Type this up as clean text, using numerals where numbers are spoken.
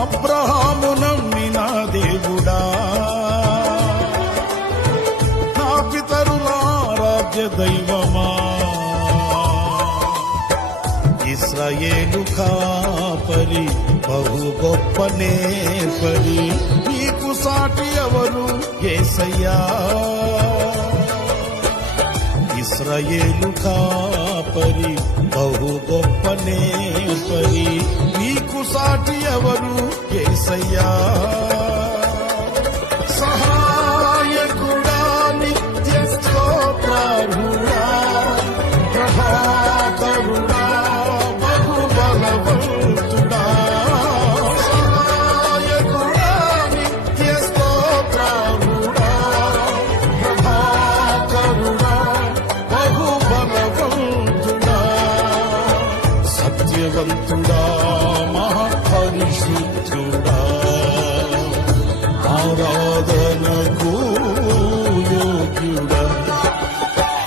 అబ్రహాము నమ్మిన దేవుడా, నా పితరుల ఆరాధ్య దైవమా, ఇశ్రాయేలు కాపరి బహు గొప్ప నేర్పరి, నీకు సాటి ఎవరు యేసయ్యా. ఇశ్రాయేలు కాపరి బహు గొప్ప నేర్పరి, నీకు సాటి ఎవరు యేసయ్యా. సహాయకుడా, నిత్య స్తోత్రార్హుడా, ప్రభాకరుడా, బహు బలవంతుడా, సహాయకుడా, నిత్య స్తోత్రార్హుడా, ప్రభాకరుడా, బహు బలవంతుడా, సత్యవంతుడా, మహాపరిశుద్ధుడా, ఆరాధన